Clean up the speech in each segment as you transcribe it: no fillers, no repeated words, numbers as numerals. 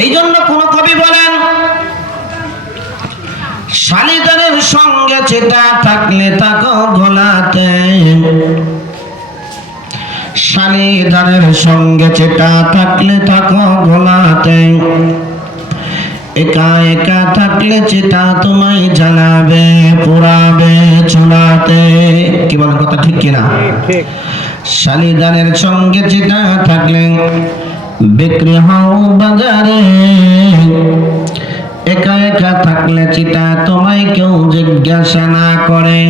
এই জন্য কোন কবি বলেন, শালিদানের সঙ্গে চিতা থাকলে তাকো গলাতে, শালিদানের সঙ্গে চিতা থাকলে তাকো গলাতে, একা একা থাকলে চিতা তোমায় জ্বালাবে পোড়াবে চুলাতে। কি বলেন, কথা ঠিক কিনা? শালিদানের সঙ্গে চিতা থাকলে বিক্রি হও বাজারে, একা একা থাকলে চিতা তোমায় কেউ জিজ্ঞাসা না করে।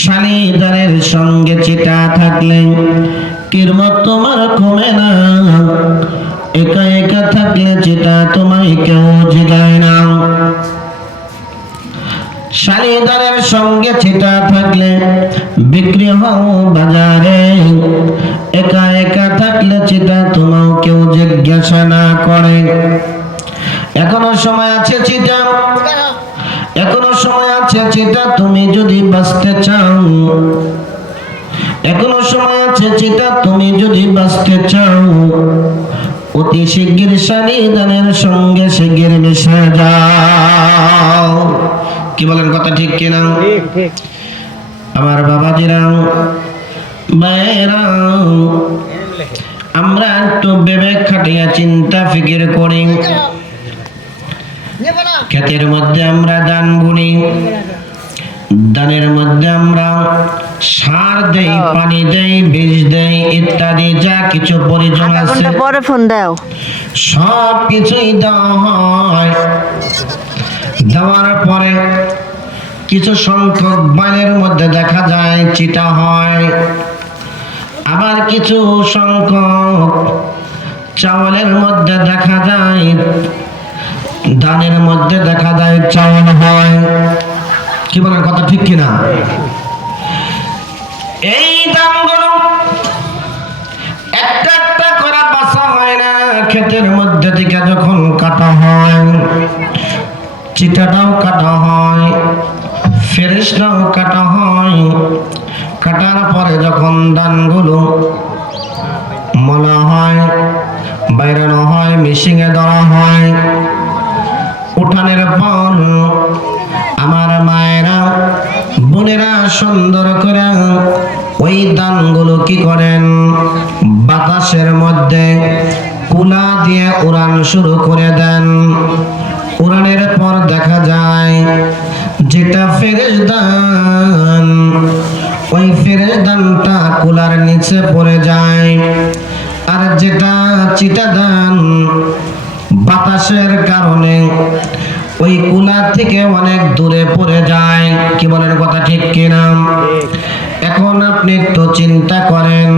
শালিদানের সঙ্গে চিতা থাকলে কিরমত তোমার কমে না, একা একা থাকলে চিতা তোমায় কেউ জিগায় না। শালিদানের সঙ্গে চিতা থাকলে বিক্রি হও বাজারে, একা একা থাকলে চিতা তোমাও কেউ জিজ্ঞাসা না করে। এখনো সময় আছে চিতা, এখনো সময় আছে চিতা, তুমি যদি বাঁচতে চাও, এখনো সময় আছে চিতা, তুমি যদি বাঁচতে চাও, অতি শিগগির শালিদানের সঙ্গে শিগগির মিশে যাও। কি বলেন, কথা ঠিক কিনা? আমার বাবাজিরা, মায়েরা, আমরা একটু বিবেক খাটিয়া চিন্তা ফিকির করি। ক্ষেতের মধ্যে আমরা ধান বুনি, ধানের মধ্যে আমরা সার দেই, পানি দেই, বীজ দেই ইত্যাদি যা কিছু প্রয়োজন আছে পরে ফোন দাও, সব কিছুই দেওয়া হয়। দেওয়ার পরে কিছু সংখ্যক বানের মধ্যে দেখা যায় চিটা হয়, আবার কিছু সংখ্যক চাউলের মধ্যে দেখা যায়, ধানের মধ্যে দেখা যায় চাউল হয়। কি বলেন, কথা ঠিক কিনা? এই ধানগুলো একটা একটা করে বাছা হয় না, ক্ষেতের মধ্যে থেকে যখন কাটা হয়, চিটাটাও কাটা হয়, ফেরেশটাও কাটা হয়। কাটার পরে যখন ধানগুলো মলা হয়, বাইরানো হয়, মেশিনে ধরা হয়, উঠানের পর আমার মায়েরা বোনেরা সুন্দর করে ওই ধানগুলো কি করেন, বাতাসের মধ্যে কুলা দিয়ে উড়ান শুরু করে দেন। উড়ানের পর দেখা যায় যেটা ফেরেশ ধান, ওই ফেরেশ ধানটা কুলার নিচে পড়ে যায়, আর যেটা চিটা ধান বাতাসের কারণে ওই কুলা থেকে অনেক দূরে পড়ে যায়। কি বলেন, কথা ঠিক কিনা? এখন আপনি একটু চিন্তা করেন,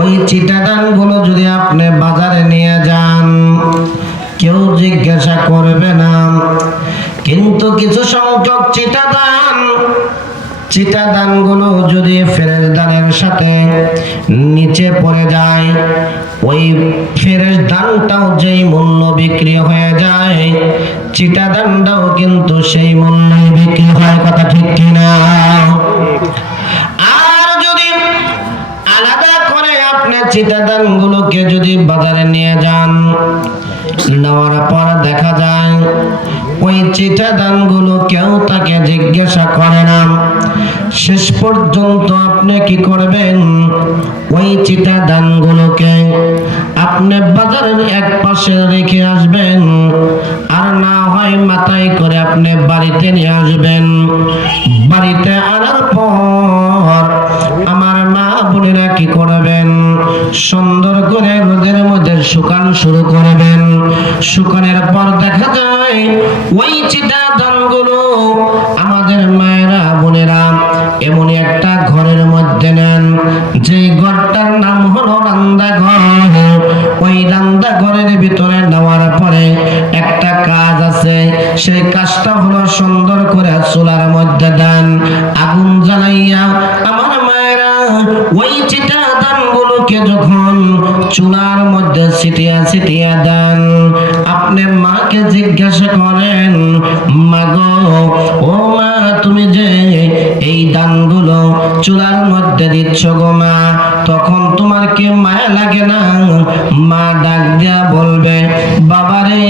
ওই চিটা ধানগুলো যদি আপনি বাজারে নিয়ে যান, কেউ জিজ্ঞাসা করবে না। কিন্তু কিছু সংখ্যক চিটা ধানগুলো যদি ফেরেশ ধানের সাথে নিচে পড়ে যায়, ওই ফেরেশ ধানটাও যেই মূল্য বিক্রি হয়ে যায়, চিটা ধানটাও কিন্তু সেই মূল্যে বিক্রি হয়। কথা ঠিক কিনা? আর যদি আলাদা করে আপনি চিটা ধানগুলোকে যদি বাজারে নিয়ে যান, নেওয়ার পর দেখা যায় ওই চিটা ধানগুলো কেউ তাকে জিজ্ঞাসা করে না। শেষ পর্যন্ত আপনি কি করবেন, ওই চিটা ধানগুলোকে আপনি বাজারের এক পাশে রেখে আসবেন, আর না হয় মাথায় করে আপনি বাড়িতে নিয়ে আসবেন। বাড়িতে আনার পর আমার মা বোনেরা কি করবেন, সুন্দর করে রোদের মধ্যে শুকানো শুরু করবেন। শুকানোর পর দেখা যায় ওই চিটা ধানগুলো আমাদের মায়েরা বোনেরা এমনই একটা ঘরের মধ্যে নেন, যে ঘরটার নাম হলো রান্নাঘর। ওই রান্নাঘরের ভিতরে নেওয়ার পরে একটা কাজ আছে, সেই কাজটা হলো সুন্দর করে চুলার মধ্যে দেন, আগুন জ্বালাইয়া আমার মায়েরা ওই চিটা ধানগুলোকে যখন চুলার মধ্যে ছিটিয়ে দেন, আপনি মাকে জিজ্ঞাসা করেন, মা গো, ও মা, তুমি যে এই ধানগুলো চুলার মধ্যে দিচ্ছ গো মা, তখন তোমার কি মায়া লাগে না? মা ডাক দিয়া বলবে, বাবারে,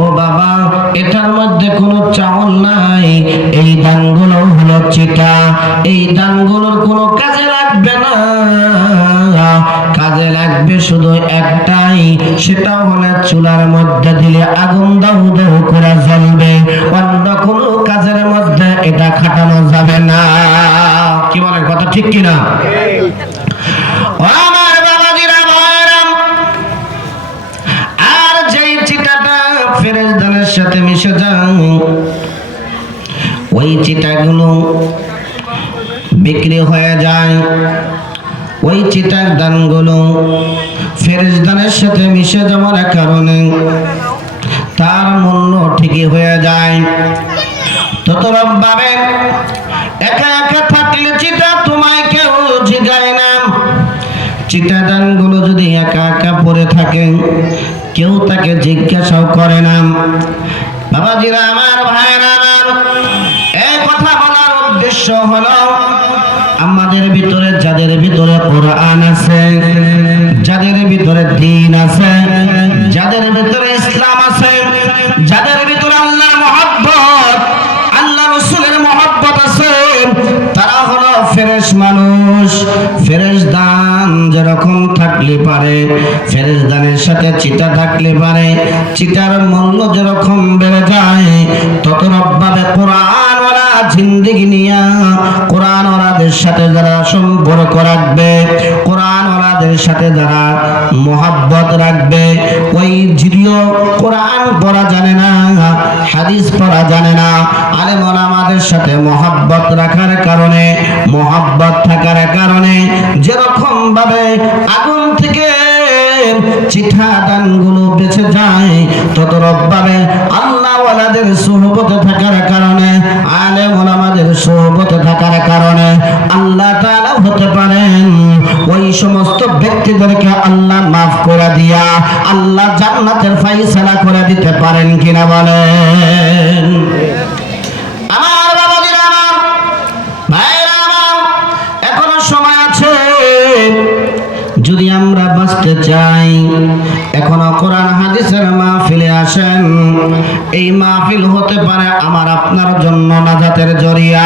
ও বাবা, এটার মধ্যে কোনো চাউল নাই, এই ধানগুলো হলো চিটা, এই ধানগুলোর কোনো কাজে লাগবে না, কাজে লাগবে শুধু একটাই, সেটা হলে চুলার মধ্যে দিলে আগুন দাউ দাউ করে জ্বলবে, অন্য কোনো কাজের মধ্যে এটা খাটানো যাবে না। কি বলেন, কথা ঠিক কিনা? আমার বাবাজিরা ভাইরা, আর যেই চিটাটা ফেরেশতাদের সাথে মিশে যায়, ওই চিটাগুলো বিক্রি হয়ে যায়, ওই চিটার দানগুলো ফেরেশতাদের সাথে মিশে যাওয়ার কারণে তার মূল্য ঠিকই হয়ে যায়। ততভাবে একা একা থাকলে চিটা তোমায় কেউ জিগায় না, চিটা দানগুলো যদি একা একা পড়ে থাকে কেউ তাকে জিজ্ঞাসাও করে না। বাবাজিরা আমার, ভাইরা আমার, এই কথা বলার উদ্দেশ্য হলো আমাদের ভিতরে যাদের ভিতরে কোরআন আছে, যাদের ভিতরে দ্বীন আছে, যাদের ভিতরে ইসলাম আছে, যাদের ভিতরে আল্লাহর মহব্বত, আল্লাহ রাসূলের মহব্বত আছে, তারা হলো ফ্রেশ মানুষ। ফ্রেশ দান যেরকম থাকলে পারে, ফ্রেশ দানের সাথে চিটা থাকলে পারে, চিটার মূল্য যেরকম বেড়ে যায়, ততভাবে কোরআন ওয়ালা জিন্দেগি নিয়া কোরআন ওয়ালাদের সাথে যারা সম্পর্ক রাখবে, কোরআন ওয়ালাদের সাথে যারা মহব্বত রাখবে, ওই যদিও কোরআন পড়া জানে না, হাদিস পড়া জানে না, আলেম ওলামাদের সাথে মহব্বত রাখার কারণে, মহব্বত থাকার কারণে যেরকম ভাবে আগুন থেকে চিঠা দানগুলো বেঁচে যায়, ততভাবে আল্লাহ ওয়ালাদের সুহবতে থাকার কারণে, আলেম ওলামাদের সুহবতে থাকার কারণে আল্লাহ তাআলা হতে পারেন ওই সমস্ত ব্যক্তিদেরকে আল্লাহ মাফ করে দিয়া আল্লাহ জান্নাতের ফয়সালা করে দিতে পারেন কিনা বলেন? আমার বাবাজিরা আমার, ভাইরা আমার, এখনো সময় আছে। যদি আমরা বাঁচতে চাই, এখনো কোরআন হাদিসের মাহফিলে আসেন। এই মাহফিল হতে পারে আমার আপনার জন্য নাজাতের জরিয়া।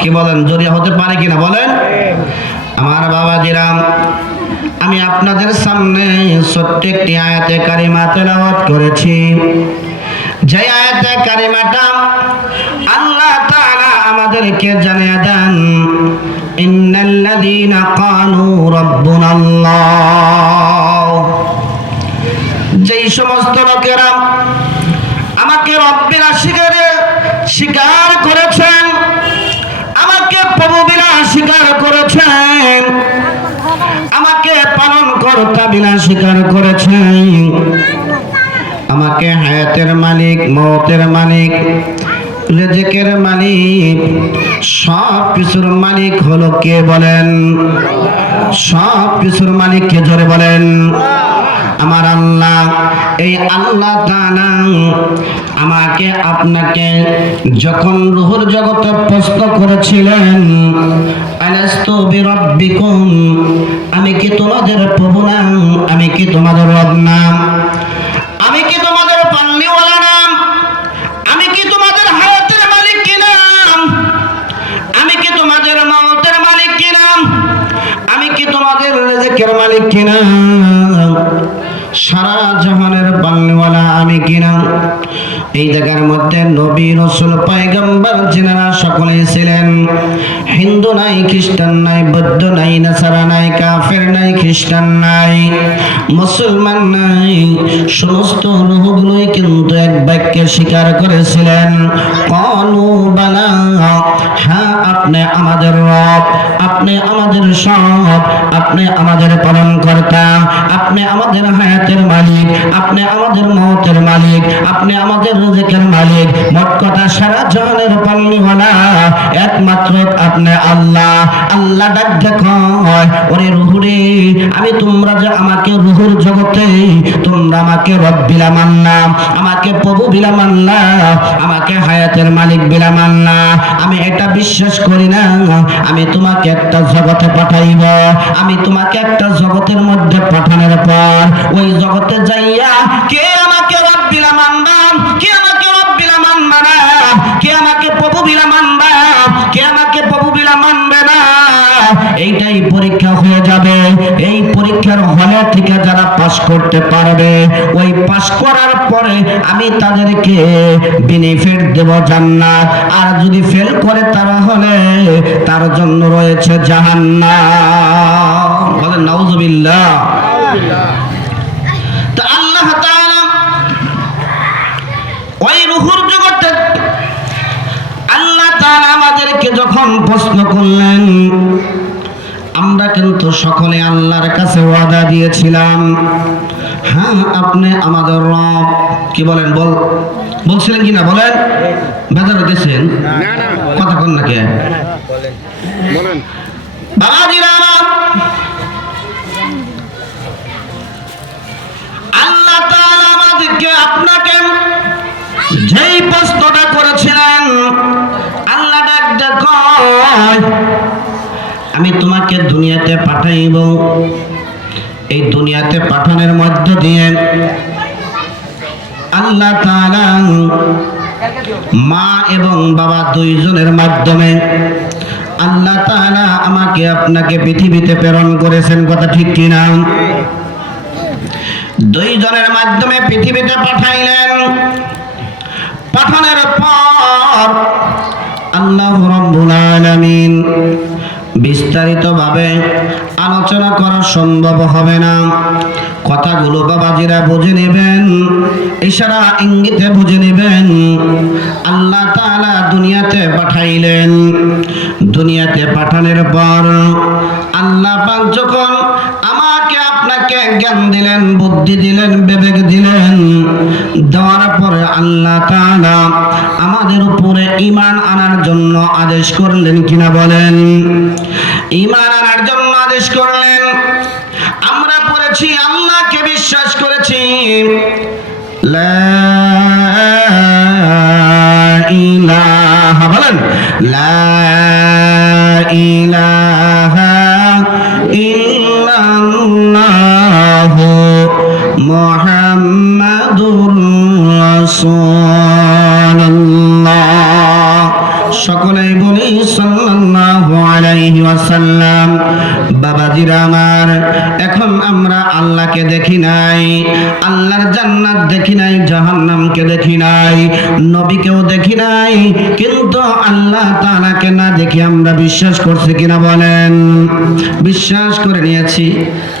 কি বলেন, জরিয়া হতে পারে কিনা বলেন? আমার বাবাজিরা, আমি আপনাদের সামনে ছোট্ট একটি আয়াতে কারিমা তেলাওয়াত করেছি। যে আয়াতে কারিমাটা আল্লাহ তাআলা আমাদেরকে জানিয়ে দেন, ইন্নাল্লাযীনা ক্বালু রাব্বুনাল্লাহ, যেই সমস্ত লোকেরা আমাকে রব্বির স্বীকার করেছেন, আমাকে প্রভু বিনা স্বীকার করেছেন, আমাকে পালন কর্তা বিনা স্বীকার করেছেন, আমাকে হায়াতের মালিক, মওতের মালিক, রিজিকের মালিক, সব কিছুর মালিক হলো কে বলেন? সব কিছুর মালিক কে, জোরে বলেন? আমার আল্লাহ। এই আল্লাহ তাআলা আমাকে আপনাকে যখন রূহের জগতে প্রশ্ন করেছিলেন, আলাস্তু বিরাব্বিকুম, আমি কি তোমাদের প্রভু না? আমি কি তোমাদের রব না? আমি কি তোমাদের পালনেওয়ালা না? আমি কি তোমাদের হায়াতের মালিক কিনা? আমি কি তোমাদের মওতের মালিক কিনা? আমি কি তোমাদের রিজিকের মালিক কিনা? সারা জাহানের পালনেওয়ালা আমি কিনা? এই জায়গার মধ্যে নবী, রাসূল, পয়গম্বর যিনারা সকলেই ছিলেন। হিন্দু নাই, খ্রিস্টান নাই, বৌদ্ধ নাই, নাসারা নাই, কাফের নাই, খ্রিস্টান নাই, মুসলমান নাই, সমস্ত রূহগুলোই কিন্তু এক বাক্যে স্বীকার করেছিলেন, ক্বালু বালা, হ্যাঁ আপনি আমাদের রব, আপনি আমাদের সব, আপনি আমাদের পালনকর্তা, আপনি আমাদের হায়াতের মালিক, আপনি আমাদের মওতের মালিক, আপনি আমাদের রিজিকের মালিক, মোট কথা সারা জাহানের পালনেওয়ালা একমাত্র আপনি আল্লাহ। আল্লাহ ডাক দেখো, ওরে রুহুরে, আমি তোমরা যে আমাকে রুহুর জগতে তোমরা আমাকে রব বিলা মানলা, আমাকে প্রভু বিলা মানলা, আমাকে হায়াতের মালিক বিলা মানলা, আমি এটা বিশ্বাস বিশ্বাস করি না, আমি তোমাকে একটা জগতে পাঠাইব, আমি তোমাকে একটা জগতের মধ্যে পাঠানোর পর ওই জগতে যাইয়া কে আমাকে রব বিলা মানবা, কে আমাকে রব বিলা মানবা না, কে আমাকে প্রভু বিলা মানবা, কে আমাকে প্রভু বিলা মানবে না, এইটাই পরীক্ষা হয়ে যাবে। এই পরীক্ষার হলে থেকে যারা পাস করতে পারবে, ওই পাস করার পরে আমি তাদেরকে বেনিফিট দেব জান্নাত, আর যদি ফেল করে তাহলে তার জন্য রয়েছে জাহান্নাম। বলেন নাউজুবিল্লাহ। তো আল্লাহ তাআলা ওই রূহুর জগতে আল্লাহ তাআলা আমাদেরকে যখন প্রশ্ন করলেন, আমরা কিন্তু সকলে আল্লাহর কাছে ওয়াদা দিয়েছিলাম, হ্যাঁ আপনি আমাদের রব। কি বলেন? বলছিলেন কিনা বলেন? বেজার হইতেছেন? কথা কোন না কে বলেন বাবাজিরা আমার, আল্লাহ তাআলা আমাদেরকে আপনাকে যেই প্রশ্নটা করেছিলেন, আল্লাহ ডাক কয় আমি তোমাকে দুনিয়াতে পাঠাইব, এই দুনিয়াতে পাঠানোর মধ্য দিয়ে আল্লাহ তাআলা মা এবং বাবা দুইজনের মাধ্যমে আল্লাহ তাআলা আমাকে আপনাকে পৃথিবীতে প্রেরণ করেছেন। কথা ঠিক কিনা? দুইজনের মাধ্যমে পৃথিবীতে পাঠাইলেন। পাঠানোর পর আল্লাহ রাব্বুল আলামিন বিস্তারিতভাবে আলোচনা করা সম্ভব হবে না। কথাগুলো বাবাজিরা বুঝে নেবেন, ইশারা ইঙ্গিতে বুঝে নেবেন। আল্লাহ তাআলা দুনিয়াতে পাঠাইলেন। দুনিয়াতে পাঠানোর পর আল্লাহ পাক যখন আমাকে আপনাকে জ্ঞান দিলেন, বুদ্ধি দিলেন, বিবেক দিলেন, দেওয়ার পরে আল্লাহ তাআলা আমাদের উপরে ঈমান আনার জন্য আদেশ করলেন কিনা বলেন? ঈমান আনার জন্য আদেশ করলেন। আমরা পড়েছি, আল্লাহকে বিশ্বাস করেছি, লা ইলাহা, বলেন লা ইলাহা ইল্লাল্লাহু মুহাম্মাদুর রাসূলুল্লাহ। সকলেই বলি সাল্লাল্লাহু আলাইহি ওয়াসাল্লাম। বাবাজিরা আমার, এখন আমরা আল্লাহকে দেখি নাই, আল্লাহর জান্নাত দেখি নাই, জাহান্নামকে দেখি নাই, নবীকেও দেখি নাই, কিন্তু আল্লাহ তাআলাকে না দেখি আমরা বিশ্বাস করছি কিনা বলেন? বিশ্বাস করে নিয়েছি।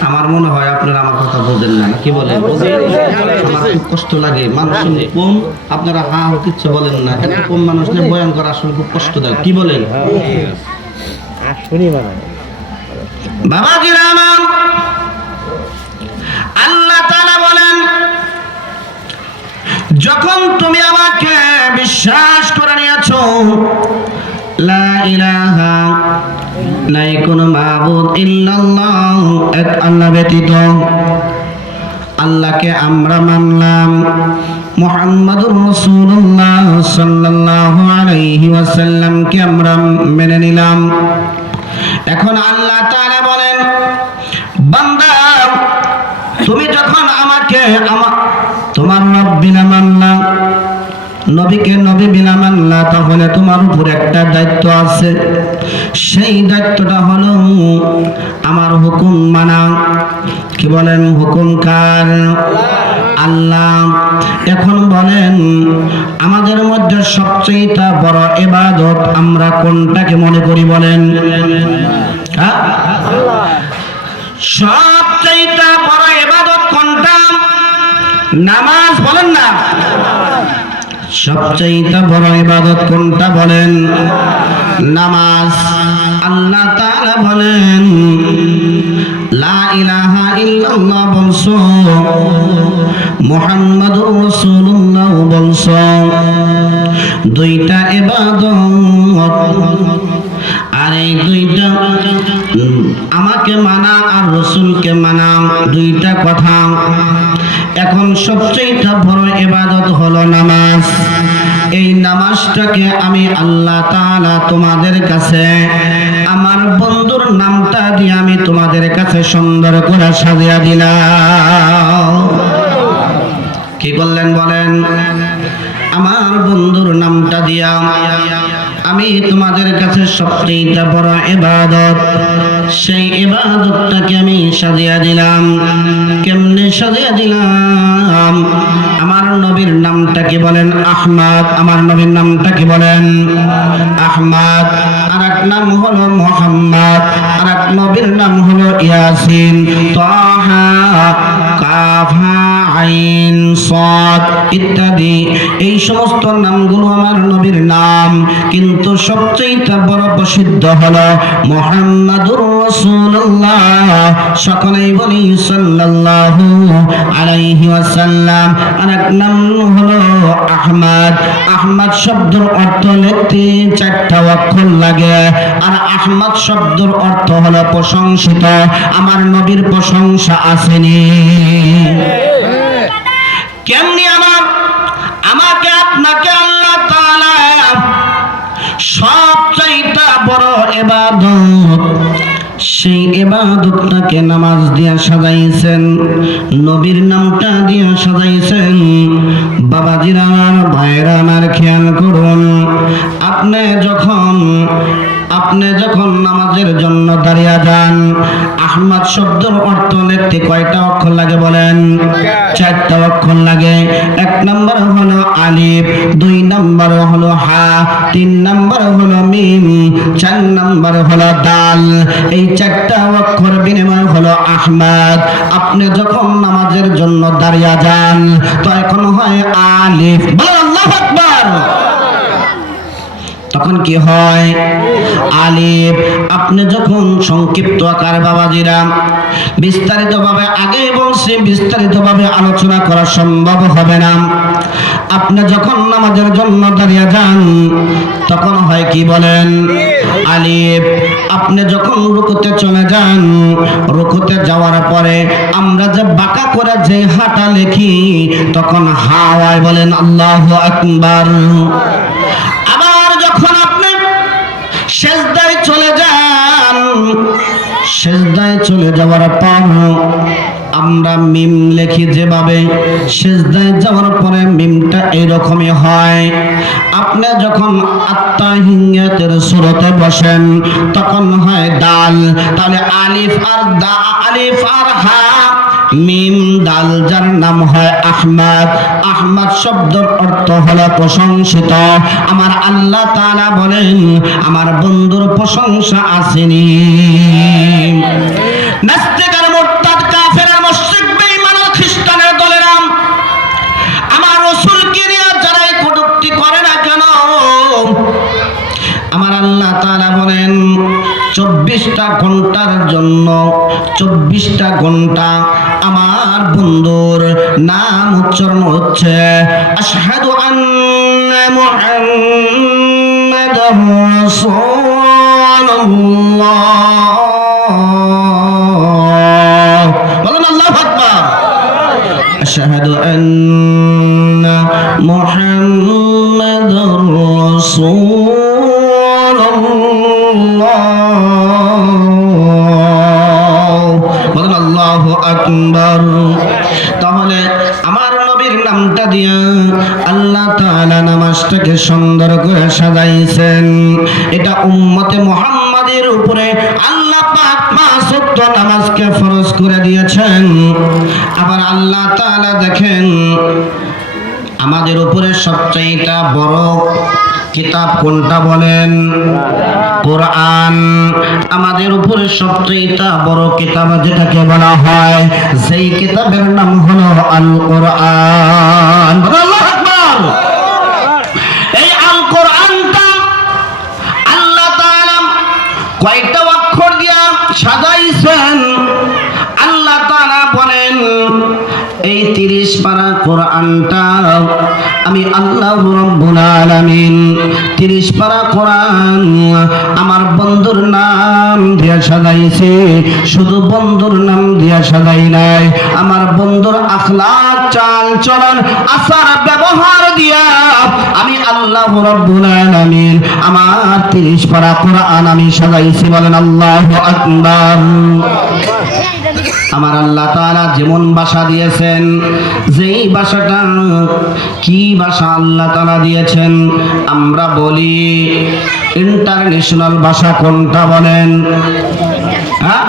আমার মনে হয় আপনারা আমার কথা বোঝেন না, কি বলেন? আমার খুব কষ্ট লাগে, মানুষ কম, আপনারা হা হো কিচ্ছু বলেন না। এত কম মানুষ নিয়ে বয়ান করা আসলে খুব কষ্টদায়ক, কি বলেন? বাবাজিরা আমার, আল্লাহ তাআলা বলেন, যখন তুমি আমাকে বিশ্বাস করে নিয়েছো, লা ইলাহা, নাই কোনো মাবুদ ইল্লাল্লাহ, এক আল্লাহ ব্যতীত, আল্লাহকে আমরা মানলাম, মুহাম্মাদুর রাসূলুল্লাহ সাল্লাল্লাহু আলাইহি ওয়াসাল্লামকে আমরা মেনে নিলাম। এখন আল্লাহ তাআলা বলেন, বান্দা তুমি যখন আমাকে তোমার রব বিনা মানলা, নবীকে নবী বিনা মানলা, তাহলে তোমার উপর একটা দায়িত্ব আছে। সেই দায়িত্বটা হলো আমার হুকুম মানা। কি বলেন? হুকুম কার? আল্লাহ। এখন বলেন, আমাদের মধ্যে সবচেয়ে বড় ইবাদত আমরা কোনটাকে মনে করি বলেন? সবচেয়ে বড় ইবাদত কোনটা? নামাজ। বলেন না? সবচেয়ে বড় ইবাদত কোনটা বলেন? নামাজ। আল্লাহ তাআলা বলেন, লা ইলাহা ইল্লাল্লাহ বলছো, মুহাম্মাদুর রাসূলুল্লাহ বলছো, দুইটা ইবাদত, আর এই দুইটা আমাকে মানা আর রাসূলকে মানা, দুইটা কথা। এখন সবচেয়ে বড় ইবাদত হলো নামাজ। এই নামাজটাকে আমি আল্লাহ তাআলা তোমাদের কাছে আমার বন্ধুর নামটা দিয়ে আমি তোমাদের কাছে সুন্দর করে সাজিয়ে দিলাম। কি বললেন বলেন? আমার বন্ধুর নামটা দিয়া আমি তোমাদের কাছে সবচেয়ে বড় ইবাদত, সেই ইবাদতটাকে আমি সাজিয়ে দিলাম। কেমনে সাজিয়ে দিলাম? আমার নবীর নামটা কি বলেন? আহমদ। আমার নবীর নামটা কি বলেন? আহমদ। আর এক নাম হলো মুহাম্মদ, আর এক নবীর নাম হলো ইয়াসিন, তাহা, কাফ, আইন, সাদ ইত্যাদি। এই সমস্ত নামগুলো আমার নবীর নাম, কিন্তু সবচেয়ে বড় প্রসিদ্ধ হলো মুহাম্মাদুর রাসূলুল্লাহ। সকলেই বলি সাল্লাল্লাহু আলাইহি ওয়াসাল্লাম। আর এক নাম হলো আহমদ। আহমদ শব্দের অর্থ লিখতে 4টা অক্ষর লাগে, আর আহমদ শব্দের অর্থ হলো প্রশংসিত। আমার নবীর প্রশংসা আসেনি। কেমনি আমাকে আপনাকে আল্লাহ তাআলা সবচাইতে বড় ইবাদত, সেই ইবাদতটাকে নামাজ দিয়ে সাজাইছেন, নবীর নামটা দিয়ে সাজাইছেন। বাবাজিরা আমার, ভাইরা আমার, খেয়াল করুন, আপনি যখন নামাজের জন্য দাঁড়িয়ে যান, আহমদ শব্দের অর্থ লিখতে কয়টা অক্ষর লাগে বলেন? 4টা অক্ষর লাগে। 1 নাম্বার হলো আলিফ, 2 নাম্বার হলো হা, 3 নাম্বার হলো মিম, 4 নাম্বার হলো দাল। এই 4টা অক্ষর বিনিময় হলো আহমদ। আপনি যখন নামাজের জন্য দাঁড়িয়ে যান তো এখন হয় আলিফ, বলেন আল্লাহু আকবার। তখন কি হয়? আলিফ। আপনি যখন সংক্ষিপ্ত আকার, বাবাজিরা বিস্তারিতভাবে আগে বলছি, বিস্তারিতভাবে আলোচনা করা সম্ভব হবে না। আপনি যখন নামাজের জন্য দাঁড়িয়ে যান তখন হয় কি বলেন? আলিফ। আপনি যখন রুকুতে চলে যান, রুকুতে যাওয়ার পরে আমরা যে বাঁকা করে যে হাঁটা লেখি তখন হা হয়, বলেন আল্লাহু আকবার। যখন আপনি সিজদায় চলে যান, সিজদায় চলে যাওয়ার পর আমরা মিম লেখি যেভাবে, সিজদায় যাওয়ার পরে মিমটা এইরকমই হয়। আপনি যখন আত্তাহিয়াতের সূরাতে বসেন তখন হয় দাল। তাহলে আলিফ আর হা, মিম, দাল, যার নাম হয় আহমদ। আহমদ শব্দের অর্থ হলো প্রশংসিত। আমার আল্লাহ তাআলা বলেন আমার বন্ধুর প্রশংসা আসেনি। নাস্তিক আর মুরতাদ, কাফের আর মুশরিক, বেঈমান আর খ্রিস্টানের দলেরা আমার রাসূলকে নিয়ে যারাই কটূক্তি করে না কেন, আমার আল্লাহ তাআলা বলেন 24টা ঘন্টার জন্য 24টা ঘন্টা আমার বন্ধুর নাম উচ্চারণ হচ্ছে আশহাদু আন্না মুহাম্মাদার রাসূলুল্লাহ। বলেন আল্লাহু আকবার। আশহাদু আন্না মুহাম্মাদার রাসূলুল্লাহ। বলেন আল্লাহু আকবার। তাহলে আমার নবীর নামটা দিয়া আল্লাহ তাআলা নামাজটাকে সুন্দর করে সাজাইছেন। এটা উম্মতে মুহাম্মাদের উপরে আল্লাহ পাক 5 ওয়াক্ত নামাজকে ফরজ করে দিয়েছেন। আবার আল্লাহ তাআলা দেখেন আমাদের উপরে সবচেয়ে বড় কিতাব কোনটা বলেন? কোরআন। আমাদের উপরে সবচেয়ে বড় কিতাব যেটাকে বলা হয়, সেই কিতাবের নাম হলো আল কোরআন। আল্লাহু আকবার। এই আল কোরআনটা আল্লাহ তাআলা কয়টা অক্ষর দিয়া সাজাইছেন? আল্লাহ তাআলা বলেন এই 30 পারা কোরআনটা আমি আল্লাহ রাব্বুল আলামিন 30 পারা কোরআন আমার বন্ধুর নাম দিয়া সাজাইছে। শুধু বন্ধুর নাম দিয়া সাজাই নাই, আমার বন্ধুর আখলাক, চাল চলন, আচার ব্যবহার দিয়া আমি আল্লাহ রাব্বুল আলামিন আমার 30 পারা কোরআন আমি সাজাইছি, বলেন আল্লাহু আকবার। আমার আল্লাহ তাআলা যেমন ভাষা দিয়েছেন, যেই ভাষাটা কি ভাষা আল্লাহ তাআলা দিয়েছেন, আমরা বলি ইন্টারন্যাশনাল ভাষা কোনটা বলেন? হ্যাঁ,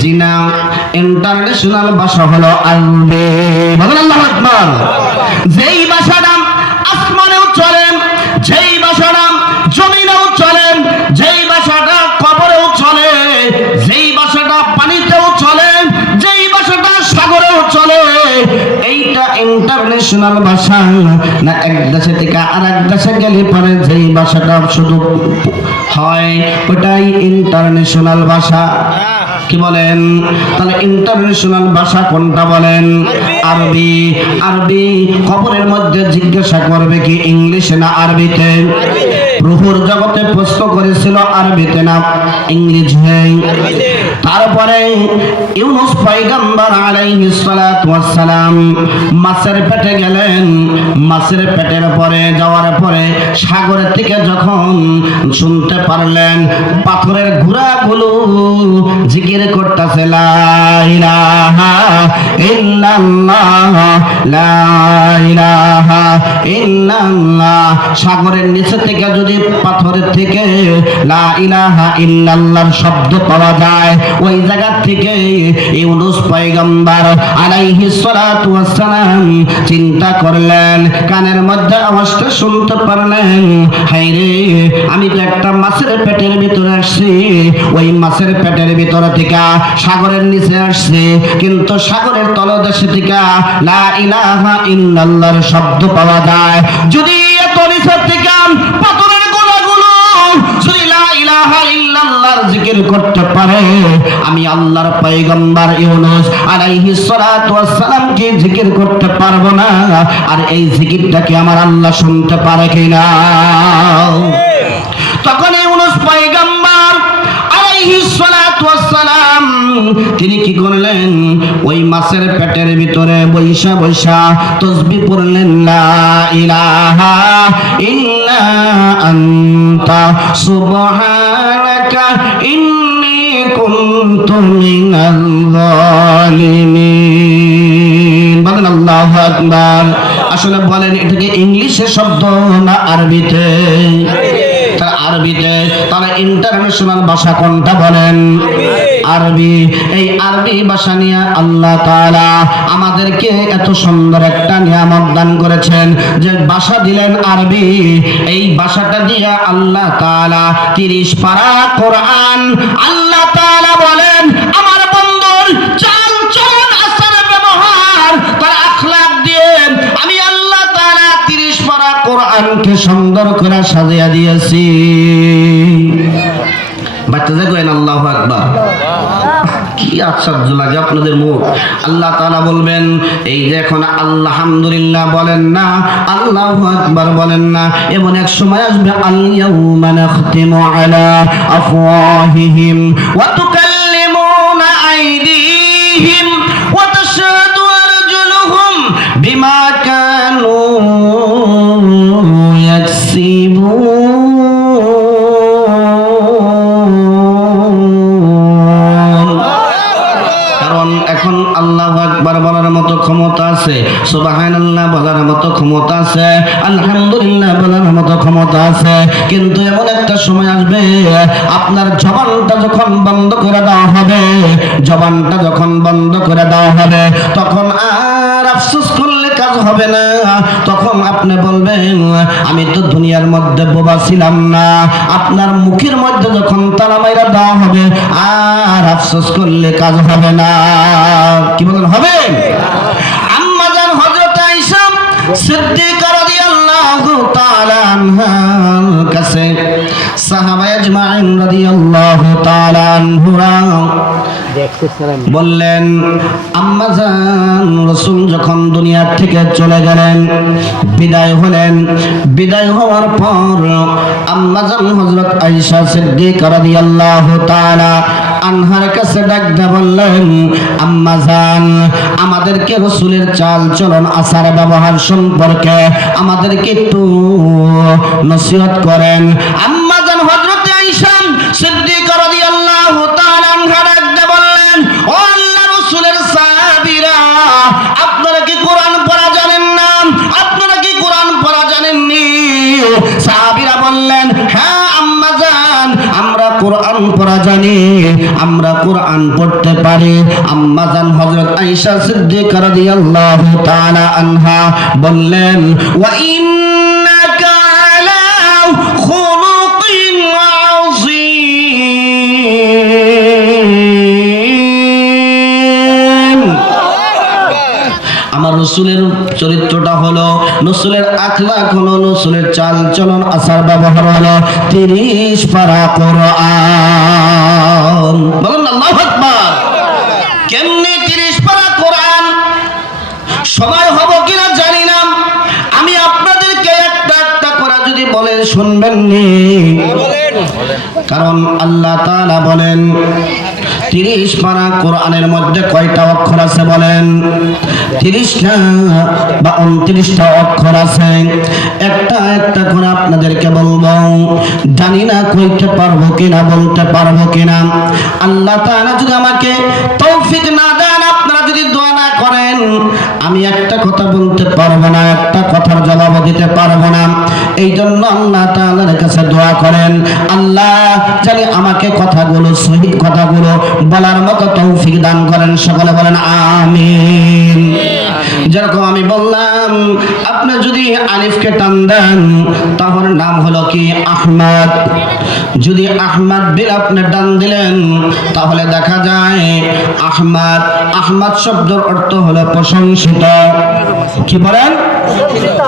জি না, ইন্টারন্যাশনাল ভাষা হলো আরবি, বলেন আল্লাহু আকবার। যেই ভাষাটা আসমানেও চলে, যেই ভাষাটা জমিনেও চলে, যেই ভাষাটা কবরেও চলে, যেই ভাষাটা পানিতেও চলে, যেই ভাষাটা সাগরেও চলে, এইটা ইন্টারন্যাশনাল ভাষা না? এক দেশে থেকে আর এক দেশে গেলে পরে যেই ভাষাটা শুধু হয় ওটাই ইন্টারন্যাশনাল ভাষা। কি বলেন? তাহলে ইন্টারন্যাশনাল ভাষা কোনটা বলেন? আরবি। আরবি কবরের মধ্যে জিজ্ঞাসা করবে কি ইংলিশে না আরবিতে? রূহুর জগতে প্রশ্ন করেছিল আরবিতে না ইংরেজিতে? তারপরে ইউনূস পয়গম্বর আলাইহিস সালাতু ওয়াস সালাম মাছের পেটে গেলেন। মাছের পেটের পরে যাওয়ার পরে সাগরের থেকে যখন শুনতে পারলেন পাথরের গুঁড়াগুলো জিকির করতেছে লা ইলাহা ইল্লাল্লাহ, লা ইলাহা ইল্লাল্লাহ। সাগরের নিচে থেকে যদি পাথরের থেকে লা ইলাহা ইল্লাল্লাহর শব্দ পাওয়া যায়, ওই জায়গা থেকে ইউনূস পয়গম্বর আলাইহিস সালাতু ওয়াস সালাম চিন্তা করলেন, কানের মধ্যে আওয়াজটা শুনতে পারলেন, হায়রে আমি তো একটা মাছের পেটের ভিতরে আসছি, ওই মাছের পেটের ভিতর থেকে সাগরের নিচে আসছে, কিন্তু সাগরের তলদেশে থেকে লা ইলাহা ইল্লাল্লাহর শব্দ পাওয়া যায়। যদি এত নিচে থেকে পাথরের গোলাগুলো যদি লা ইলাহা ইল্লাল্লাহর জিকির করতে পারে, আমি আল্লাহর পয়গম্বর ইউনূস আলাইহিস সালাতু ওয়াস সালাম কি জিকির করতে পারবো না? আর এই জিকিরটাকে আমার আল্লাহ শুনতে পারে কিনা? তখন ইউনূস পয়গম্বর আলাইহিস সালাতু ওয়াস সালাম তিনি কি করলেন? ওই মাছের পেটের ভিতরে বৈশা বৈশা তাসবিহ পড়লেন, লা ইলাহা ইল্লা আনতা সুবহানাকা ইন্নী কুনতু মিনাল যালিমিন, বলেন আল্লাহু আকবার। আসলে বলেন এটা কি ইংলিশে শব্দ না আরবিতে? আরবিতে। তাহলে ইন্টারন্যাশনাল ভাষা কোনটা বলেন? আরবি। এই আরবি ভাষা নিয়ে আল্লাহ তাআলা আমাদেরকে এত সুন্দর একটা নিয়ামত দান করেছেন যে ভাষা দিলেন আরবি। এই ভাষাটা দিয়ে আল্লাহ তাআলা 30 পারা কোরআন আল্লাহ তাআলা বলেন আমার বন্ধুর চাল চলন আচার ব্যবহার তার আখলাক দিয়ে আমি আল্লাহ তাআলা 30 পারা কোরআনকে সুন্দর করে সাজিয়ে দিয়েছি। বাচ্চাদের করেন আল্লাহু আকবার। কি আশ্চর্য লাগে আপনাদের মুখ। আল্লাহ তাআলা বলবেন এই যে এখন আলহামদুলিল্লাহ বলেন না, আল্লাহু আকবার বলেন না, এমন এক সময় আসবে আল ইয়াউমা নাখতিমু আলা আফওয়াহিহিম ওয়া তুকাল্লিমুনা আইদিহিম ওয়া তাশহাদু আরজুলুহুম বিমা কানু ইয়াকসিবুন। এখন আল্লাহু আকবার বলার মতো ক্ষমতা আছে, সুবহানাল্লাহ বলার মতো ক্ষমতা আছে, আলহামদুলিল্লাহ বলার মতো ক্ষমতা আছে, কিন্তু এমন একটা সময় আসবে আপনার জবানটা যখন বন্ধ করে দেওয়া হবে, জবানটা যখন বন্ধ করে দেওয়া হবে তখন আর আফসোস করলে কাজ হবে না। তখন আপনি বলবেন আমি তো দুনিয়ার মধ্যে বোবা ছিলাম না। আপনার মুখের মধ্যে যখন তালা মাইরা দেওয়া হবে আর আফসোস করলে কাজ হবে না। কি বলেন হবে? আম্মা জান হযরত আয়েশা সিদ্দিকা রাদিয়াল্লাহু তাআলা আনহার কাছে সাহাবা আজমাইন রাদিয়াল্লাহু তাআলা আনহুরা বললেন আম্মা জান রাসূল যখন দুনিয়া থেকে চলে গেলেন, বিদায় হলেন, বিদায় হওয়ার পর আম্মা জান হযরত আয়েশা সিদ্দিকা রাদিয়াল্লাহু তাআলা আনহার কাছে ডাক দিয়ে বললেন, আম্মা জান, আমাদেরকে রাসূলের চাল চলন আচার ব্যবহার সম্পর্কে আমাদেরকে একটু নসিহত করেন। আম্মা জান হযরত আয়েশা সিদ্দিকা রাদিয়াল্লাহু তাআলা আনহা ডাক দিয়ে বললেন, ও আল্লাহর রাসূলের সাহাবীরা, আপনারা কি কোরআন পড়া জানেন না? আপনারা কি কোরআন পড়া জানেননি? সাহাবীরা বললেন, হ্যাঁ আম্মা জান, আমরা কোরআন পড়া জানি, আমরা কোরআন পড়তে পারি। আম্মা জান হযরত আয়েশা সিদ্দিকা রাদিয়াল্লাহু তাআলা আনহা বললেন, ওয়া ইন্নাকা আলা খুলুকিন আযীম। আমার রাসূলের চরিত্রটা হলো, রাসূলের আখলাক হলো, রাসূলের চাল চলন আচার ব্যবহার হলো 30 পারা কোরআন। বলুন আল্লাহু আকবার। কেমনে 30 পারা কোরআন? সময় হবে কিনা জানি না, আমি আপনাদেরকে একটা একটা করে যদি বলে শুনবেন নি, কারণ আল্লাহ তাআলা বলেন 30 পারা কোরআনের মধ্যে কয়টা অক্ষর আছে বলেন? 30টা বা 29টা অক্ষর আছে। একটা একটা করে আপনাদেরকে বলবো, জানি না কইতে পারবো কিনা, বলতে পারবো কিনা। আল্লাহ তাআলা যদি আমাকে তৌফিক না দেন, আপনারা যদি দোয়া না করেন, আমি একটা কথা বলতে পারবো না, একটা কথার জবাব দিতে পারবো না। এই জন্য আল্লাহ তাআলার কাছে দোয়া করেন, আল্লাহ জানি আমাকে কথাগুলো, সহিহ কথাগুলো বলার মতো তৌফিক দান করেন। সকলে বলেন আমিন। যেরকম আমি বললাম, আপনি যদি আলিফকে টান দেন তাহলে নাম হলো কি? আহমদ। যদি আহমদ বিল আপনি টান দিলেন তাহলে দেখা যায় আহমদ। আহমদ শব্দের অর্থ হলো প্রশংসিত। কি বলেন?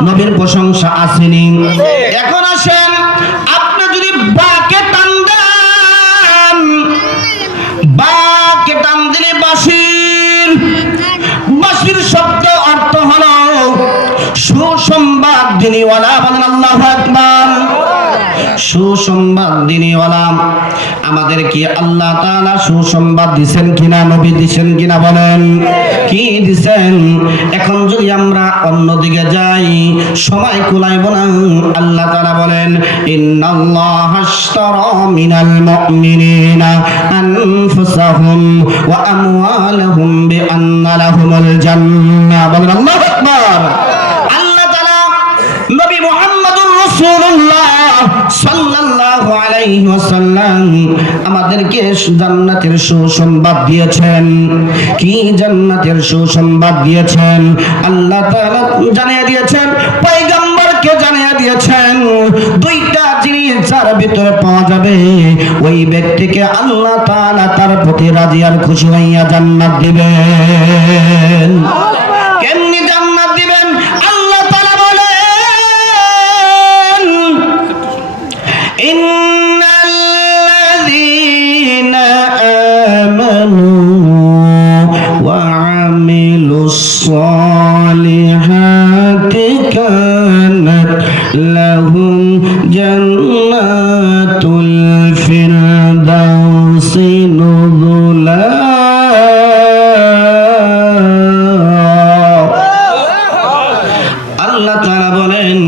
নবীর প্রশংসা আসেনি। এখন আসেন, আপনি যদি বাকে টান দেন, বাকে টান দিলে বাঁশির, বাঁশির শব্দ অর্থ হলো সুসংবাদ দিনিওয়ালা। বলেন আল্লাহু আকবার। সুসংবাদ দিনিওয়ালা। আমাদের কি আল্লাহ তাআলা সুসংবাদ দিবেন কিনা, নবী দিবেন কিনা বলেন? কি দিবেন? এখন যদি আমরা অন্যদিকে যাই, সময় কুলাইব না। আল্লাহ তাআলা বলেন, ইন্নাল্লাহা আশতারা মিনাল মুমিনিনা আনফুসাহুম ওয়া আমওয়ালাহুম বিআন্না লাহুমুল জান্নাহ। বলেন আল্লাহু আকবার। আল্লাহ তাআলা নবী মুহাম্মদুর রাসূলুল্লাহ সাল্লাল্লাহু আলাইহি ওয়াসাল্লাম আমাদেরকে জান্নাতের সুসংবাদ দিয়েছেন। কি জান্নাতের সুসংবাদ দিয়েছেন? আল্লাহ তাআলা জানিয়ে দিয়েছেন, পয়গম্বরকে জানিয়ে দিয়েছেন, দুইটা জিনিস যার ভিতরে পাওয়া যাবে, ওই ব্যক্তিকে আল্লাহ তাআলা তার প্রতি রাজি আর খুশি হইয়া জান্নাত দিবেন। কেমনি জান্নাত দিবেন? আল্লাহ তাআলা বলেন, ইন্নাল্লাযীনা আমানু ওয়া আমিলুস সালিহাতি কানাত লাহুম জান্নাতুল ফিরদাউসি নুজুলা। আল্লাহ তাআলা বলেন,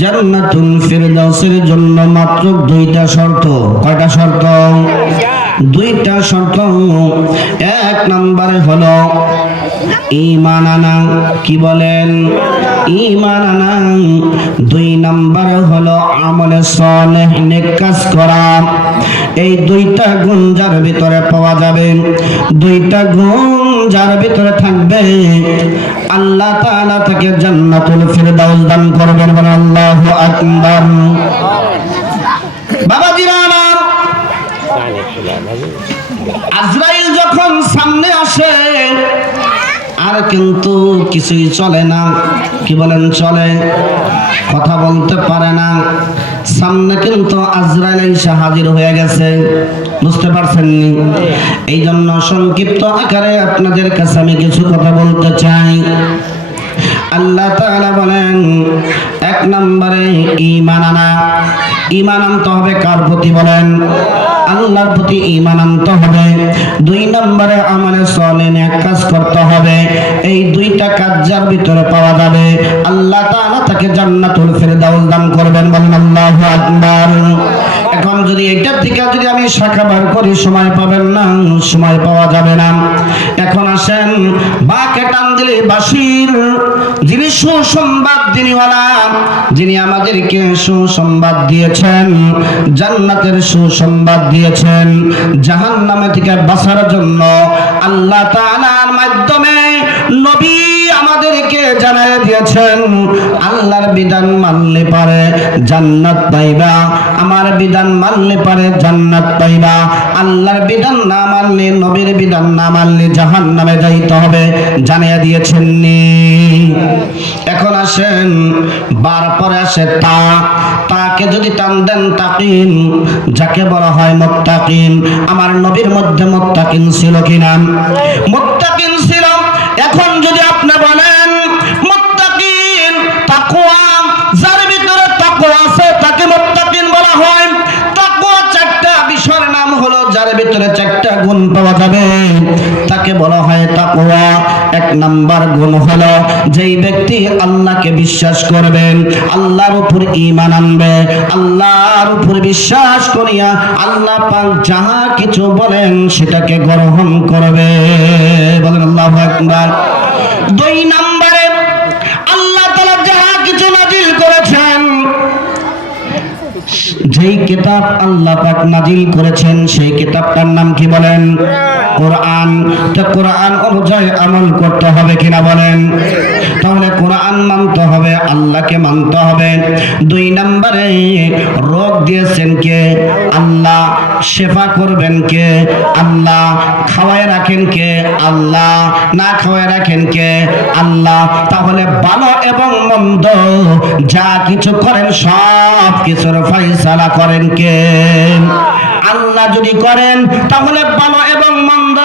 জান্নাতুল ফিরদাউসের জন্য মাত্র দুইটা শর্ত। কয়টা শর্ত? দুইটা শর্ত। এক নম্বরে হলো ঈমান আনা। কি বলেন? ঈমান আনা। দুই নম্বরে হলো আমলে সালেহ, নেক কাজ করা। এই দুইটা গুণ যার ভিতরে পাওয়া যাবে, দুইটা গুণ যার ভিতরে থাকবে, আল্লাহ তাআলা তাকে জান্নাতুল ফিরদাউস দান করবেন। বলেন আল্লাহু আকবার। বাবাজিরা আমার, আজরাইল যখন সামনে আসে আর কিন্তু কিছুই চলে না। কি বলেন? চলে, কথা বলতে পারে না। সামনে কিন্তু আজরাইল এসে হাজির হয়ে গেছে। বুঝতে পারছেন? এই জন্য সংক্ষিপ্ত আকারে আপনাদের কাছে আমি কিছু কথা বলতে চাই। আল্লাহ তাআলা বলেন, এক নম্বরে ঈমান আনা। ঈমান আনতে হবে কার প্রতি বলেন? আল্লাহর প্রতি ঈমান আনতে হবে। 2 নম্বরে আমালে সালেহ এক কাজ করতে হবে। এই 2টা কাজ যার ভিতরে পাওয়া যাবে আল্লাহ তাআলা তাকে জান্নাতুল ফেরদাউস দান করবেন, বলেন আল্লাহু আকবার। এখন যদি এটা থেকে যদি আমি শাখা বার করি সময় পাবেন না, সময় পাওয়া যাবে না। এখন আসেন বাকে টান দিলে বাসির যিনি সুসংবাদ দিনিওয়ালা, যিনি আমাদেরকে সুসংবাদ দিয়েছেন, জান্নাতের সুসংবাদ দিয়েছেন, জাহান্নামে থেকে বাঁচার জন্য আল্লাহ তাআলার মাধ্যমে নবী আমাদেরকে জানায় দিয়েছেন আল্লাহর বিধান মানলে পারে জান্নাত পাইবা, আমার বিধান মানলে পারে জান্নাত পাইবা, আল্লাহর বিধান না মানলে, নবীর বিধান না মানলে জাহান্নামে যাইতে হবে, জানিয়ে দিয়েছেন নি। এখন আসেন বার পরে আসে তাকে যদি টান দেন তাকিন, যাকে বলা হয় মুত্তাকিন। আমার নবীর মধ্যে মুত্তাকিন ছিল কিনা? মুত্তাকিন ছিল। এখন যদি আপনি বলেন মুত্তাকিন তাকওয়া, যার ভিতরে তাকওয়া আছে তাকে মুত্তাকিন বলা হয়। তাকওয়া 4টা বিষয়ের নাম হলো, যার ভিতরে 4টা গুণ পাওয়া যাবে তাকে বলা হয় তাকওয়া। 1 নাম্বার গুণ হলো যেই ব্যক্তি আল্লাহকে বিশ্বাস করবেন, আল্লাহর উপর ঈমান আনবে, আল্লাহর উপর বিশ্বাস করিয়া আল্লাহ পাক যাহা কিছু বলেন সেটাকে গ্রহণ করবে, বলেন আল্লাহু আকবার। 2 নম্বরে আল্লাহ তাআলা যাহা কিছু নাজিল করেছেন, যেই কিতাব আল্লাহ পাক নাজিল করেছেন সেই কিতাবটার নাম কি বলেন? কোরআন। তো কোরআন অনুযায়ী আমল করতে হবে কিনা বলেন? তাহলে কোরআন মানতে হবে, আল্লাহকে মানতে হবে। 2 নম্বরে রোগ দিয়েছেন কে? আল্লাহ। শেফা করবেন কে? আল্লাহ। খাওয়ায় রাখেন কে? আল্লাহ। না খাওয়ায় রাখেন কে? আল্লাহ। তাহলে ভালো এবং মন্দ যা কিছু করেন সব কিছুর ফয়সালা করেন কে? আল্লাহ যদি করেন তাহলে ভালো এবং মন্দ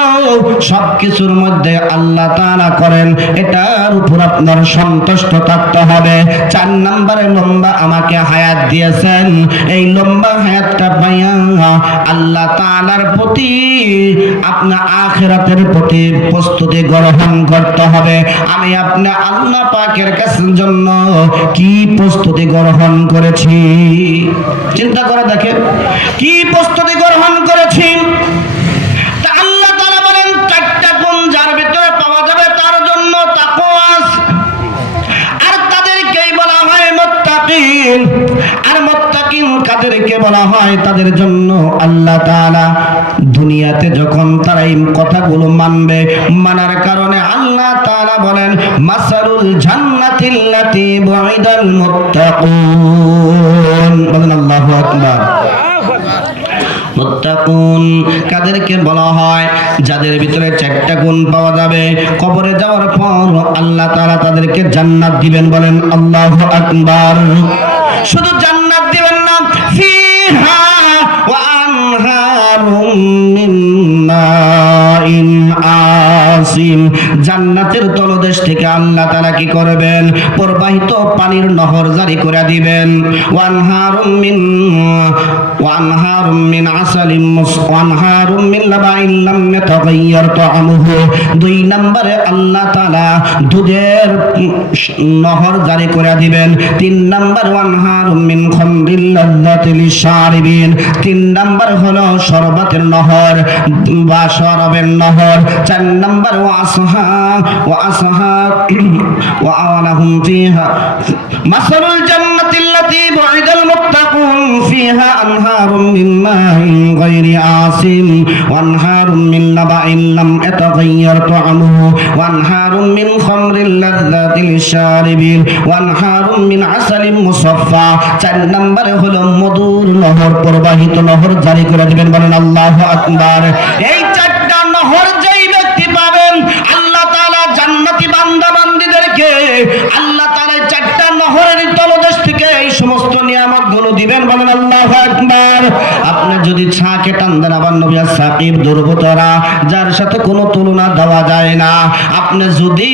সবকিছুর মধ্যে আল্লাহ তাআলা করেন, এটার উপর আপনার সন্তুষ্ট থাকতে হবে। 4 নম্বরে লম্বা আমাকে হায়াত দিয়েছেন, এই লম্বা হায়াতটা পাইয়া আল্লাহ তাআলার প্রতি, আপনার আখিরাতের প্রতি প্রস্তুতি গ্রহণ করতে হবে। আমি আপনি আল্লাহ পাকের কাছে জন্য কি প্রস্তুতি গ্রহণ করেছি চিন্তা করে দেখেন, কি প্রস্তুতি গ্রহণ করেছি। তা আল্লাহ তাআলা বলেন 4টা গুণ যার ভিতরে পাওয়া যাবে তার জন্য তাকওয়া, আর তাদেরকেই বলা হয় মুত্তাকিন। আর মুত্তাকিন কাদেরকে বলা হয়? তাদের জন্য আল্লাহ তাআলা দুনিয়াতে যখন তারা এই কথাগুলো মানবে, মানার কারণে আল্লাহ তাআলা বলেন মাসালুল জান্নাতিল্লাতী বুইদাল মুত্তাকুন, বলেন আল্লাহু আকবার। মুত্তাকুন কাদেরকে বলা হয়? যাদের ভিতরে 4টা গুণ পাওয়া যাবে, কবরে যাওয়ার পর আল্লাহ তাআলা তাদেরকে জান্নাত দিবেন, বলেন আল্লাহু আকবার। শুধু জান্নাত দিবেন না, ফিহা ওয়া আনহারুম মিন মাইন আসিম, জান্নাতের তলদেশ থেকে আল্লাহ তাআলা কি করবেন? প্রবাহিত পানির নহর জারি করে দিবেন। ওয়ানহারুম মিন আসালিম ওয়ানহারুম মিন লাবাইন লাম ইয়াতাগায়্যার তা'আমুহু। 2 নম্বরে আল্লাহ তাআলা দুধের নহর জারি করে দিবেন। 3 নম্বর ওয়ানহারুম মিন খামরিল লাযযাতিল লিশারিবিন, 3 নম্বর হলো শরবতের নহর বা শরাবের নহর। 4 নম্বর ওয়া আওয়ালাহুম ফিহা মাসালুল জান্নাতিল্লাতী বুইদাল মুত্তাকুন ফিহা আনহারুম মিন মাইন গায়রি আসিম ওয়া আনহারুম মিন লাবাইন লাম ইয়াতাগায়্যার তা'আমুহু ওয়া আনহারুম মিন খামরিল লাযযাতিল লিশারিবিন ওয়া আনহারুম মিন আসালিম মুসাফফা। 4 নম্বরে হলো মধুর নহর, প্রবাহিত নহর জারি করে দিবেন, বলেন আল্লাহু আকবার। এই 4টা নহর যেই ব্যক্তি পাবেন আল্লাহ তাআলা জান্নাতি বান্দা বান্দীদেরকে আল্লাহ তাআলা 4টা নহরের তলদেশ থেকে এই সমস্ত নিয়ামতগুলো দিবেন, বলেন আল্লাহু আকবার। আপনি যদি ছাকে টান দেন, আবার নবী সাকিব দুর্বতরা, যার সাথে কোনো তুলনা দেওয়া যায় না। আপনি যদি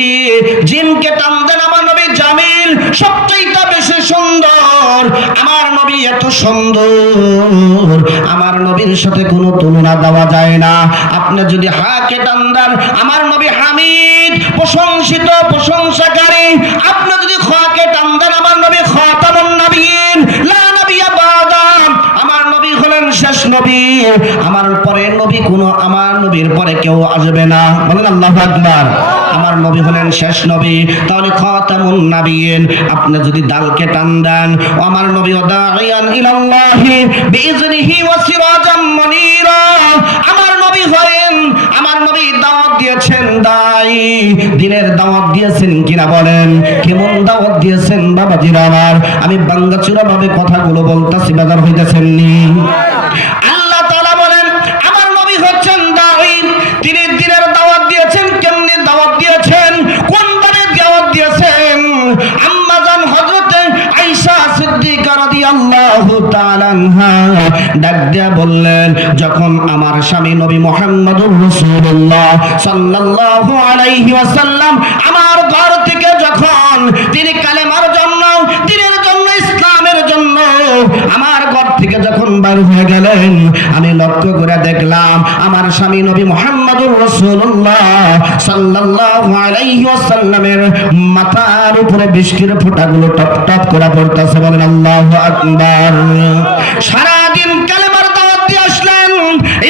জিমকে টান দেন, আমার নবী জামিল সবচেয়ে বেশি সুন্দর, আমার নবী নবী এত সুন্দর, আমার নবীর সাথে কোনো তুলনা দেওয়া যায় না। আপনি যদি হাকে টান দেন, আমার নবী হামিদ, প্রশংসিত, প্রশংসাকারী। আপনি যদি খাকে টান দেন, আমার নবী খাতামুন নবিয়্যিন, লা নবিয়্যা বাদা, আমার নবী হলেন শেষ নবী। আমার পরে নবী কোনো, আমার নবীর পরে কেউ আসবে না। বলেন আল্লাহু আকবার। আমার নবী হলেন শেষ নবী, তাহলে খাতামুন নবিয়্যিন। আপনি যদি দালকে টান দেন, আমার নবী দাঈয়ান ইলাল্লাহি বিইজনিহি ওয়া সিরাজাম মুনীরা, আমার নবী হলেন, আমার নবী দাওয়াত দিয়েছেন, দাঈ, দ্বীনের দাওয়াত দিয়েছেন কিনা বলেন? কেমন দাওয়াত দিয়েছেন বাবাজিরা আমার? আমি বাঙ্গাচুরা ভাবে কথাগুলো বলতাছি, বাজার হইতেছেন নি? আল্লাহ তাআলা বলেন আমার নবী হচ্ছেন দাঈ, তিনি দ্বীনের দাওয়াত দিয়েছেন। কেমনে দাওয়াত দিয়েছেন? কোন ভাবে দাওয়াত দিয়েছেন? আম্মা জান হযরত আয়েশা সিদ্দিকা রাদিয়াল্লাহু তাআলা আনহা ডাক দিয়া বললেন, যখন আমার স্বামী নবী মুহাম্মদুর রাসূলুল্লাহ সাল্লাল্লাহু আলাইহি ওয়াসাল্লাম আমার ঘর থেকে যখন তিনি কালেমার জন্য, দ্বীনের জন্য, ইসলামের জন্য আমার ঘর থেকে যখন বার হয়ে গেলেন, আমি লক্ষ্য করে দেখলাম আমার স্বামী নবী মুহাম্মদুর রাসূলুল্লাহ সাল্লাল্লাহু আলাইহি ওয়াসাল্লামের মাথার উপরে বৃষ্টির ফোঁটাগুলো টপ টপ করে পড়তেছে। বলেন আল্লাহু আকবার। সারা দিন কালেমার দাওয়াত দিয়ে আসলেন,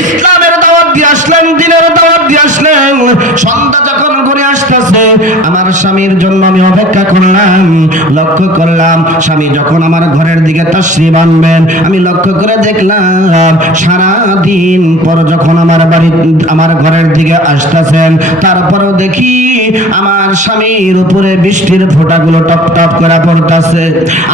ইসলামের দাওয়াত দিয়ে আসলেন, দ্বীনের দাওয়াত দিয়ে আসলেন। সন্ধ্যা যখন ঘুরে আসতেছে, আমার স্বামীর জন্য আমি অপেক্ষা করলাম। লক্ষ্য করলাম স্বামী যখন আমার ঘরের দিকে তাশরিফ আনবেন, আমি লক্ষ্য করে দেখলাম সারা দিন পর যখন আমার বাড়ি, আমার ঘরের দিকে আসতেছেন, তারপরেও দেখি আমার স্বামীর উপরে বৃষ্টির ফোঁটাগুলো টপ টপ করে পড়তেছে।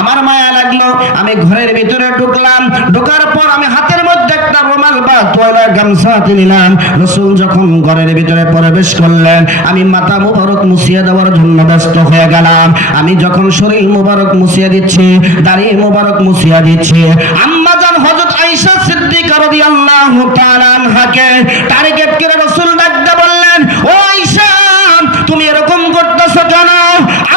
আমার মায়া লাগলো, আমি ঘরের ভিতরে ঢুকলাম। ঢোকার পর আমি হাতের মধ্যে একটা রুমাল বা তোয়ালা গামছা নিলাম। রাসূল যখন ঘরের ভিতরে প্রবেশ করলেন, আমি মাথা মুবারক মুছিয়ে দেওয়ার জন্য ব্যস্ত হয়ে গেলাম। আমি যখন শরীর মুবারক মুছিয়ে দিচ্ছি, দাড়ি মুবারক মুছিয়ে দিচ্ছি, আম্মা জান হযরত আয়েশা সিদ্দিকা রাদিয়াল্লাহু তাআলা আনহাকে টার্গেট করে রাসূল ডাকতে বললেন, ও আয়েশা তুমি এরকম করতেছো কেন?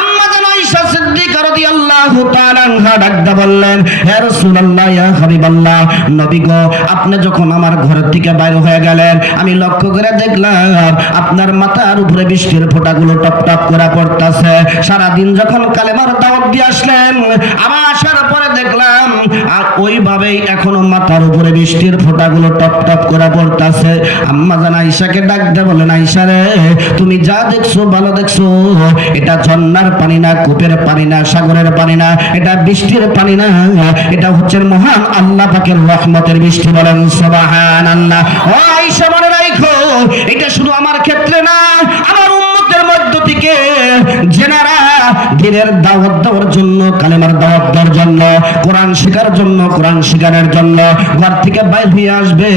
আম্মা জান আয়েশা সিদ্দিকা রাদিয়াল্লাহু তাআলা আনহা ডাকতে বললেন, হে রাসূলুল্লাহ, ইয়া হাবিবাল্লাহ, নবী গো, আপনি যখন আমার ঘর থেকে বাইরে হয়ে গেলেন, আমি লক্ষ্য করে দেখলাম আপনার মাথার উপরে বৃষ্টির ফোঁটাগুলো টপ টপ করে পড়তেছে। সারা দিন যখন কালেমার দাওয়াত দিয়ে আসলেন, আবার আসার পরে দেখলাম আর ওইভাবেই এখনো মাথার উপরে বৃষ্টির ফোঁটাগুলো টপ টপ করে পড়তেছে। আম্মা জান আয়েশাকে ডাকতে বলেন, আয়েশা রে, তুমি যা দেখছো ভালো দেখছো, এটা ঝর্ণার পানি না, কূপের পানি না, সাগরের পানি না, এটা বৃষ্টির পানি না, এটা হচ্ছে মহান আল্লাহ পাকের রহমতের বৃষ্টি। বলেন সুবহানাল্লাহ। ও আয়েশা মনে রাখো, এটা শুধু আমার ক্ষেত্রে না, আমার উম্মতের মধ্য থেকে জেনারা দ্বীনের দাওয়াত দেওয়ার জন্য, কালেমার দাওয়াত দেওয়ার জন্য, কোরআন শেখার জন্য, কোরআন শেখানোর জন্য ঘর থেকে বাইর হয়ে আসবে,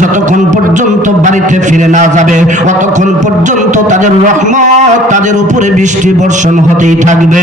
যতক্ষণ পর্যন্ত বাড়িতে ফিরে না যাবে, ততক্ষণ পর্যন্ত তাদের রহমত, তাদের উপরে বৃষ্টি বর্ষণ হতেই থাকবে।